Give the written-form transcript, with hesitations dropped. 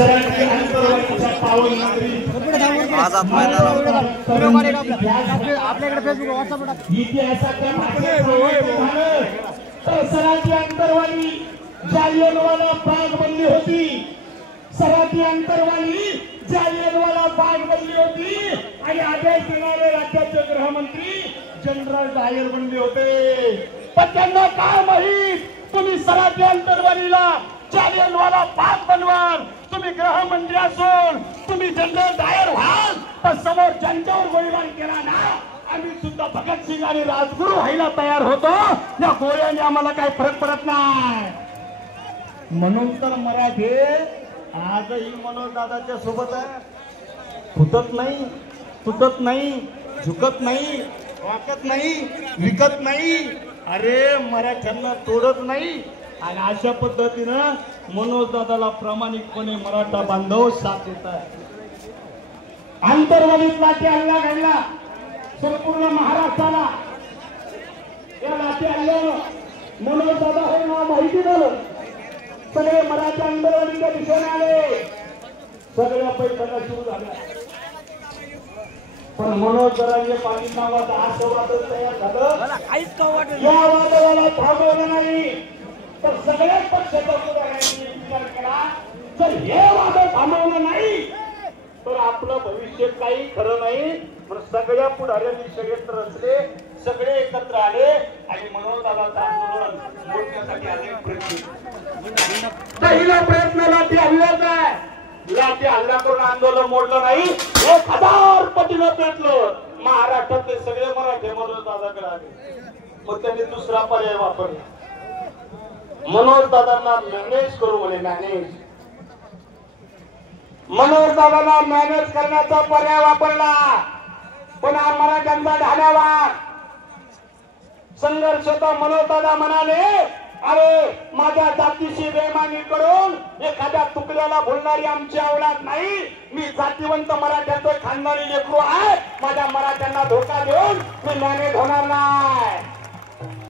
सरांची अंतर्वाणीच्या पावन नगरी आझाद मैदानावर आपल्याकडे फेसबुक व्हॉट्सअप इतिहासाच्या तर सरांची अंतर्वाणी जालियनवाला बाग बनली होती. सरांची अंतर्वाणी जालियनवाला बाग बनली होती आणि आदेश देणारे राज्याचे गृहमंत्री जनरल डायर बनले होते. पण त्यांना काय माहित तुम्ही सरांची अंतर्वाणीला जालियनवाला बाग बनवाल. तुम्ही गृहमंत्री असून तुम्ही जनरल डायर व्हाल तर समोर ज्यांच्यावर गोळीबार केला ना आम्ही सुद्धा भगतसिंग आणि राजगुरू व्हायला तयार होतो. या गोळ्याने आम्हाला काही फरक पडत नाही. म्हणून तर मराठी आजही मनोज दादाच्या सोबत आहे. फुटत नाही, तुटत नाही, झुकत नाही, वाकत नाही, विकत नाही. अरे मराठ्यांना तोडत नाही. आणि अशा पद्धतीनं मनोज दादाला प्रामाणिकपणे मराठा बांधव साथ देतात. अंतर्वालीत लाठी हल्ला घडला संपूर्ण महाराष्ट्राला. या लाठी हल्ल्यानं मनोज दादा हे नाव माहिती झालं. सगळे मराठा अंतर्वालीच्या दिशेने आले. सगळ्या पैठणा सुरू झाल्या. पण मनोज दादांच्या पाटील नावाचा हा संवाद तयार झालं. या वादळाला थांबवलं नाही तर सगळ्याच पक्षाचा पुढाऱ्यांनी विचार केला जर हे वादळ थांबवलं नाही तर आपलं भविष्य काही खरं नाही. पण सगळ्या पुढाऱ्यांनी षडयंत्र रचले. सगळे एकत्र आले आणि मनोज दादाचं आंदोलन मोडण्यासाठी अनेक प्रयत्न लाठी हल्ल्याचा आहे. लाठी हल्ला करून आंदोलन मोडलं नाही. 1000 पटीनं पेटलं. महाराष्ट्रातले सगळे मराठे मनोज दादाकडे आले. मग त्यांनी दुसरा पर्याय वापरला. मनोज दादांना मॅनेज करू म्हणे. मनोज दादांना मॅनेज करण्याचा पर्याय वापरला. पण हा मराठ्यांचा ढाण्यावार संघर्ष होता. मनोज दादा म्हणाले अरे माझ्या जातीशी बेमानी करून एखाद्या तुकड्याला भुलणारी आमची औलाद नाही. मी जातीवंत मराठ्यांचं खानदानी लेकरू आहे. माझ्या मराठ्यांना धोका देऊन मी मॅनेज होणार नाही.